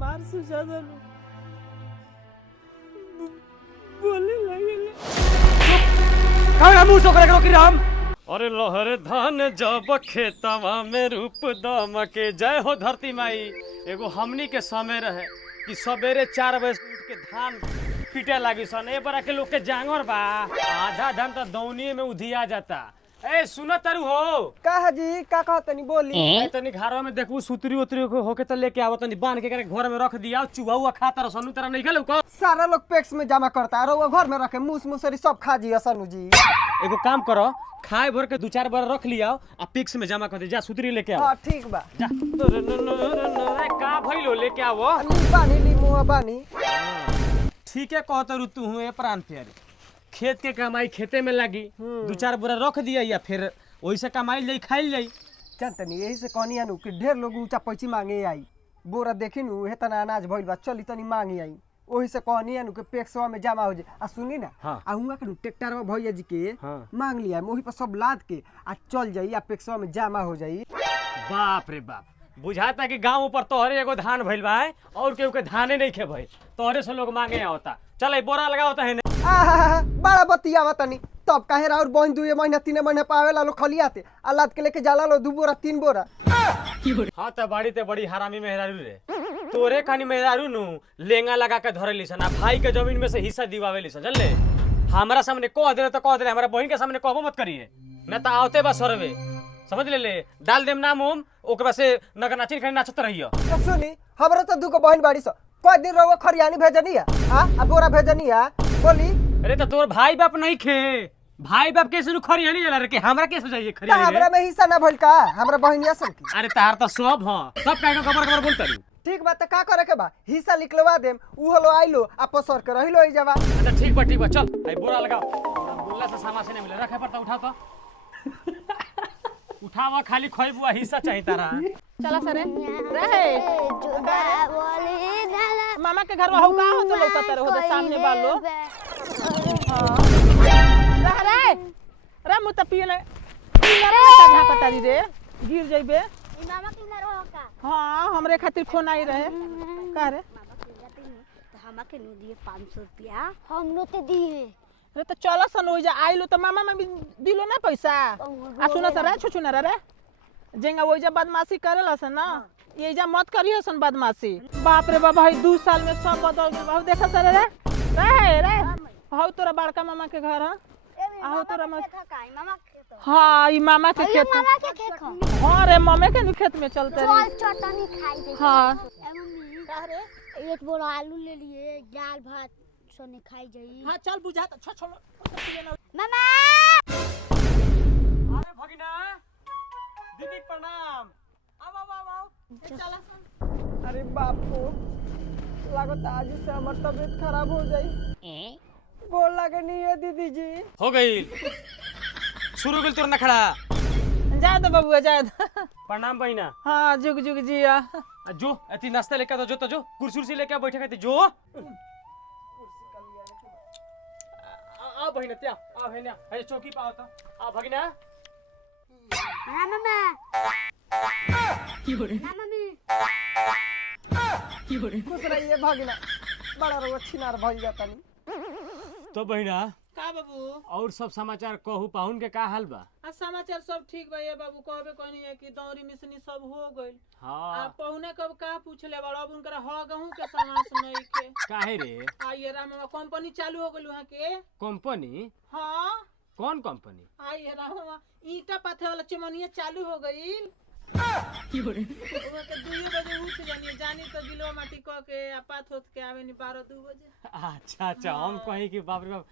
मार से ज्यादा बोले लगे कौन मुंह तो करे कि राम अरे लहर धान जब खेतवा में रूप दम के जय हो धरती माई। एगो हमनी के समय रहे कि सवेरे 4 बजे उठ के धान पीटे लगी सन। ए बरा के लोग के जांगर बा आधा धान तो दौनी में उधिया जाता। ए सुनो तारू हो का जी का कहतनी बोली तनी घरवा में देखबू सुतरी उतरी होके तो लेके आवत तनी बांध के घर में रख दिया चूहा खाता रह सनु तरह नहीं खेलू को सारा लोग पैक्स में जमा करता है और घर में रखे मूस मुसरी सब खा जी सनु जी। एगो काम करो खाए भर के 2-4 बार रख लिया आ पिक्स में जमा कर दे जा सुतरी लेके आओ। हां ठीक बा जा का भइलो लेके आवो बानी ली मुआ बानी ठीक है कहत रु तू ए प्राण प्यारी खेत के कमाई खेते में लगी 2-4 बोरा रख दिया या फिर वही से कमाई ले खाई ले जानतनी यही से कहनी अनु कि ढेर लोग ऊंचा पैची मांगे आई बोरा देखी नु हे तना अनाज भइल बा चली तनी मांगी आई ओही से कहनी अनु के पैक्सवा में जमा हो जाए आ सुनी ना हाँ। आ हुआ के ट्रैक्टरवा भैया जी के हाँ। मांग लिया मोही पर सब लाद के आ चल जाई आ पैक्सवा में जमा हो जाई। बाप रे बाप बुझाता कि गांव ऊपर तोहरे एगो धान भइल बा और केहू के धाने नहीं खे भइल तोहरे से लोग मांगे आवता चल बोरा लगावता है आहा बड़ा बतियावा तनी तब काहे और बहन 2 महीना 3 महीना पावेला लो खलियाते आ लाद के लेके जाला लो 2 बोरा 3 बोरा। हाँ तो बाड़ी ते बड़ी हरामी मेहरारू रे तोरे खानी मेहरारू नु लेंगा लगा के धरे लिसन आ भाई के जमीन में से हिस्सा दिवावे लिसन चल ले हमारा सामने कह दे तो कह दे हमारा बहन के सामने कहबो मत करिए न तो आवते बा सरवे समझ ले डाल देम नाम ओम ओकरा से नगर नाचिन खानी नाचत रहियो। तो सुनी हमरा तो 2 बहन बाड़ी स कोई दिन रहो खरियानी भेजनी है आ बोरा भेजनी है बोली अरे तो तोर भाई बाप नहीं खे भाई बाप कैसे नु खरियानी जला रे के हमरा कैसे जाइए खरियानी हमरा में हिस्सा ना भइल का हमरा बहनिया सब की अरे तार तो सब ह सब काहे खबर बोलता रू ठीक बात का करे के बा हिस्सा निकलवा देम उ हलो आइलो आ पसर के रहिलो ई जवा। अच्छा ठीक बा चल आई बोरा लगाओ बोलला से सामा से नहीं मिले रखे पड़ता उठा तो उठावा खाली खइबुआ हिस्सा चाहिए तारा चला सरे रहे मामा के घर में हो का हो तो लौकत रहो दे सामने बालो हां रे रे मुत पियले पियले का पतारी रे गिर जइबे मामा के घर हो का हां हमरे खातिर फोन आई रहे का रे तो हमा के नु दिए 500 रुपया हम नो ते दिए रे तो चलो सन हो जा आइलो तो मामा में भी दिलो ना पैसा आ सुना सरे छुछुना रे जेंगा वो जा बदमाशी करेला सन ना ये जा मत करियो सन बदमाशी बाप रे बाबा 2 साल में सब बदल गइल बाबू देखा सरे रे हाउ तोरा बड़का मामा के घर हां आओ तोरा मामा के खेत हां ई मामा के खेत मामा के खेत हां रे मामे के खेत में चलते रे चटनी खाई दे हां मम्मी का रे एक बोरा आलू ले लिए दाल भात सोने खाई जाई हां चल बुझा त छ मामा अरे भगिना दीदी प्रणाम आओ चला अरे बापू लागत आज से हमर तबीयत खराब हो जाई गोल लागे नहीं है दीदी जी हो गई शुरू गेल तोर नखड़ा जा दो बबुआ जा दो प्रणाम बहिना हां जुग जुग जिया जो अति नाश्ता लेके तो जो कुर्सी उर्सी लेके बैठे खाते जो आ बहिना त्या आ बहिना अरे चौकी पे आओ तो आ भगिना मामा मम्मी खुश रहिए भगिना बड़ा रो छिनार भइल जातनी तो बहिना का बाबू और सब समाचार कहू पाहुन के का हाल बा आ समाचार सब ठीक बा ये बाबू कहबे कहनी है कि दौरी मिसनी सब हो गइल हां आ पहुने कब का पूछले बड़ा अब उनकरा हो गहूं के समास नहीं के काहे रे आ ये राम कंपनी चालू हो गइल वहां के कंपनी हां कौन कंपनी आ ये राम ईटा पाथे वाला चिमनिया चालू हो गइल वो के 2 बजे उठ जानी तो गिलो माटी क के आपात होत के आवे नी 12-2 बजे अच्छा हम कहीं कि बाप रे बाप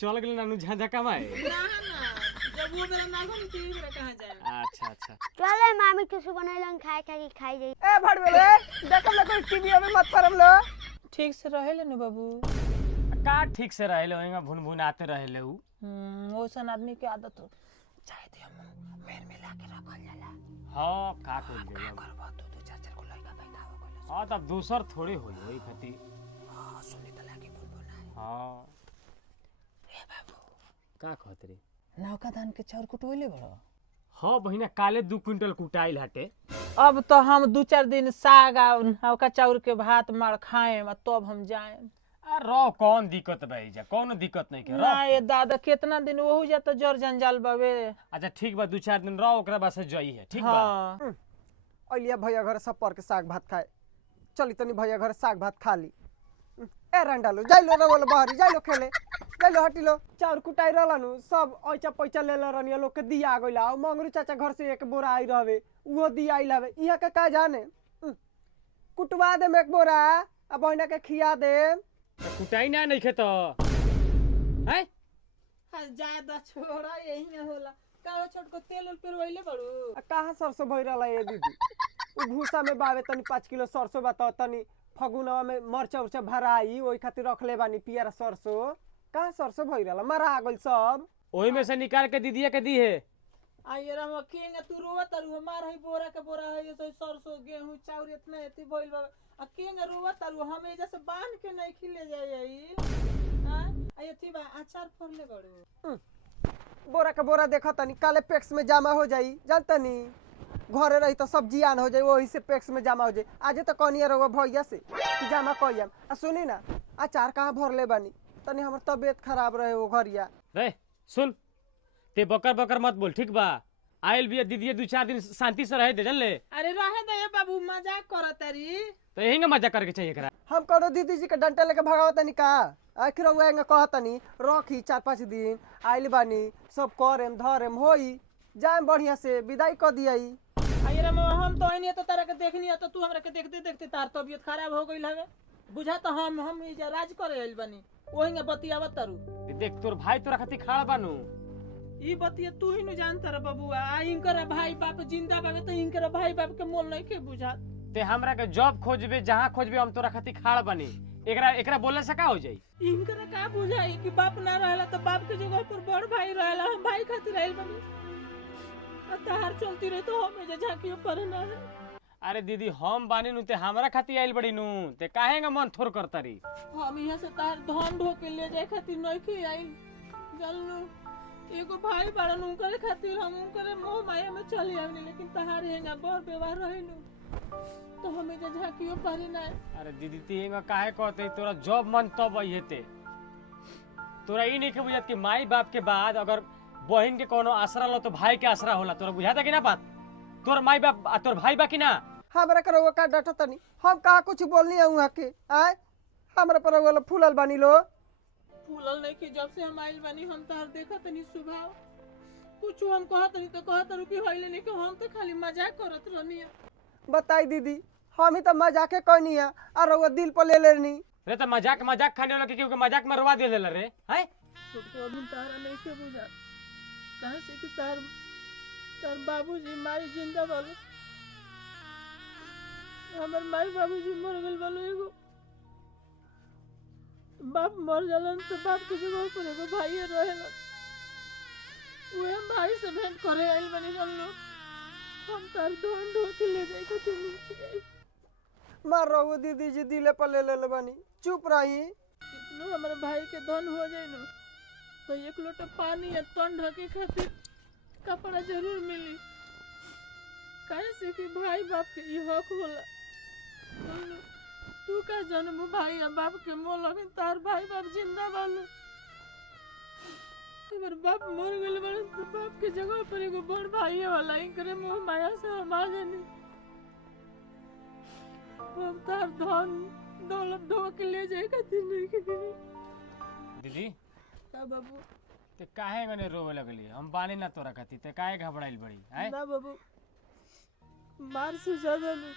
चल गेल नानू झांझा कमाए ना जब वो मेरा नागो नी टीवी में कहां जाए अच्छा चले मामी कुछ बनैलन खाए खाई जाई ए भड़वेले देखम ना कोई टीवी में मत करम लो ठीक से रहेले न बाबू का ठीक से रहेले ओइमा भुन आते रहेले उ ओसन आदमी के आदत हो चाहे ते हम मेर में लाके रखल जाला हां का कोई दे करबा तो 2-4 को लइका बैठा हो गइल हां तब दूसर थोड़े होई ओई खती हां सुनी त लागे बुलबुल हां ए बाबू का कहत रे नौका धान के चाउर कुटोइले बड़ो हाँ बहिना काले 2 क्विंटल कुटाइल हटे। अब तो हम 2-4 दिन साग आ नौका चाउर के भात मार खाएम आ तब हम जाएम। आ रहो कौन दिक्कत भाई जा, कौन दिक्कत नहीं के ना रहो। ये दादा कितना दिन वहू जा तो जर जंजाल बाबे। अच्छा ठीक बा 2-4 दिन रहो, ओकरा बाद से जई है ठीक बा। हाँ अलिया भैया घर सब पर के साग भात खाए, चली तनी भैया घर साग भात खा ली। ए रंडालो जाइलो रवल बहरी जाइलो खेले, जाइलो हटिलो। चाउर कुटाई रहलानु सब ऐचा पैचा ले रनिया लोग के दिया गइला। मंगरू चाचा घर से एक बोरा आई रहवे, उहो दिया आई लावे। इहा के का जाने कुटवा दे में एक बोरा आ बहिना के खिया दे। कुटाई ना नहीं खे तो हैं जाए द छोड़ा यही में होला का हो छोट को तेल उल पेरवइले बड़ू। आ कहाँ सरसों भई रहला ये दीदी? उ भूसा में बावे तनी 5 किलो सरसों बता तनी फगुनवा में मरचा उरचा भराई ओई खातिर रखले बानी पियर सरसों। कहाँ सरसों भई रहला मरा गइल सब। ओही में से निकाल के दीदिया के दी है। आइए राम केंगे तू रोवा तारू हमार है बोरा के बोरा है ये सरसों गेहूं चाउर इतना एती भइल बा आ केंगे रोवा तारू हम एजा से बांध के नहीं खिले जाई हां आ एती बा अचार फोड़ले बड़ू। बोरा के बोरा देखा तनी काले पैक्स में जमा हो जाई जानतनी। घरे रही तो सब्जी आन हो जाई वही से पैक्स में जमा हो जाई। आज तो कनिया रहुआ भैया से कि जमा कइम। आ सुनी ना अचार कहाँ भरले बानी तनी हमर तबीयत खराब रहे वो घरिया। रे सुन ते बकर बकर मत बोल ठीक बा। आइल भी दीदी 2-4 दिन शांति से रहे दे जन ले। अरे रहे दे बाबू मजाक करत तारी। तो यही मजा करके चाहिए करा। हम करो दीदी जी के डंटा लेके भगावत तनी का आखिर हुआ कहतनी रखी 4-5 दिन आइल बानी सब करेम धरेम होई जाए बढ़िया से विदाई कर दियाई। आइए राम हम तो आइनी तो तारा के देखनी तो तू हमरा के देखते देखते तार तबीयत खराब हो गइल हवे बुझा तो हम एजा राज करे आइल बानी ओही में बतियावत तारू। देख तोर भाई तोरा खातिर खड़ा बानू। ई बतिया तू ही न जानता रे बबुआ आ इनकर भाई बाप जिंदा बाबे तो इनकर भाई बाप के मोल नहीं के बुझा। ते हमरा के जॉब खोजबे जहां खोजबे हम तोरा खातिर खड़ा बानी। एकरा बोले से का हो जाई? इनकर का बुझाई कि बाप ना रहला तो बाप के जगह पर बड़ भाई रहला हम भाई खातिर आइल बानी आ तहार चलती रहे तो हम एजा झांकियो पर ना है। अरे दीदी हम बानी नु ते हमरा खातिर आइल बड़ी नु ते काहेगा मन थोर करतारी। हम यहाँ से तार धन ढो के ले जाए खातिर नहीं के आइल जल्लू एगो भाई बड़न उनकरे खातिर हम उनकरे मोह माया में चली आइनी लेकिन तहार हेंगा बड़ व्यवहार रहिनु तो हमें जे झांकियो पारी ना। अरे दीदी तेंगा काहे कहते तोरा जॉब मन तब आइते। तोरा ई नहीं के बुझात कि माई बाप के बाद अगर बहन के कोनो आसरा लो तो भाई के आसरा होला। तोरा बुझाता कि ना बात? तोर माई बाप आ तोर भाई बा कि ना? हमरा के रहुआ का डाटा तनी हम कहा कुछ बोलनी है वहाँ के आए हमरा पर रहुआ फूलल बानी लो। फूलल नहीं कि जब से हम आइल बानी हम तार देखा तनी स्वभाव कुछ हम कहत नहीं तो कहत रुकी होइले नहीं कि हम तो खाली मजाक करत रहनी। बताई दीदी हम ही तो मजाके कहनी है और रहुआ दिल पर ले लेनी। रे तो मजाक खाने वाला के मजाक में रुवा दे देला रे हैं। छोटको अभी तारा नहीं के बुझा कहां से कि तार बाबूजी माई जिंदा बालो हमर माई बाबूजी मर गइल बालो। एगो बाप मर जालन तो बाप के जगह पर एगो भाई रहेला उहे भाई से भेंट करे आइल बनी जल्लो हम तार धन ढो के ले जाए खातिर मार रहुआ दीदी जी दिले पर ले ले बानी चुप रही। इतना हमारे भाई के धन हो जाए ना तो 1 लोटा पानी या तन ढके खातिर कपड़ा जरूर मिली काहे से कि भाई बाप के ई हक होला। तू का जन्म भाई या बाप के मोल अभी तार भाई बाप जिंदा बालो अगर बाप मर गइल बालो तो बाप के जगह पर एगो बड़ भाई वाला इनकरे मोह माया से हम आ जानी हम तार धन दौलत ढो के ले जाए खातिर नहीं के दीदी का बाबू ते काहे गने रोवे लगली? हम बानी ना तोरा खातिर ते काहे घबराइल बड़ी हैं? ना बाबू मार से ज्यादा लो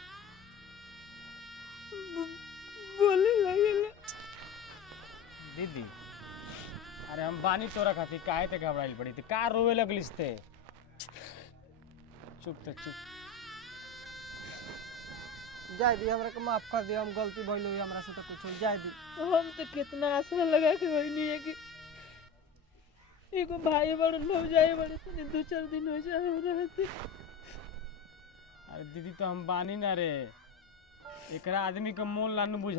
बोले लगे दीदी अरे हम बानी तोरा खातिर काहे ते घबराइल बड़ी? ते का रोवे लगलिस ते? चुप जाए दी हमरा के माफ कर दिया हम गलती भइल हुई हमरा से तो कुछ जाए दी। हम तो कितना आशा लगा के वही नहीं है कि एगो भाई बड़ हो जाए बड़े तने 2-4 दिन हो जाए हो रहते। अरे दीदी तो हम बानी ना रे एकरा आदमी के मोल लानू बुझ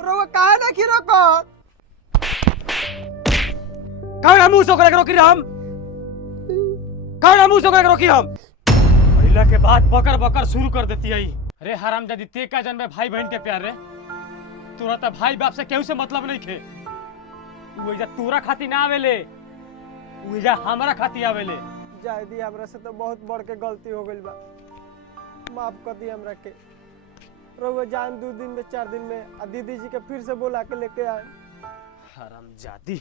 रोवा काहे ना खीरो को कौन मुंह से करे रोकी हम कौन मुंह से करे रोकी हम महिला के बाद बकर बकर शुरू कर देती है। अरे हरामजादी ते का जन्म भाई बहन के प्यार रे, तोरा तो भाई बाप से केहू से मतलब नहीं खे। उइजा तोरा खाती ना आवेले, उइजा हमारा खाती आवेले। जाय दी हमरा से तो बहुत बड़ के गलती हो गइल बा, माफ कर दी हमरा के। रोवा जान 2 दिन में 4 दिन में आ दीदी जी के फिर से बोला के लेके आए। हरामजादी।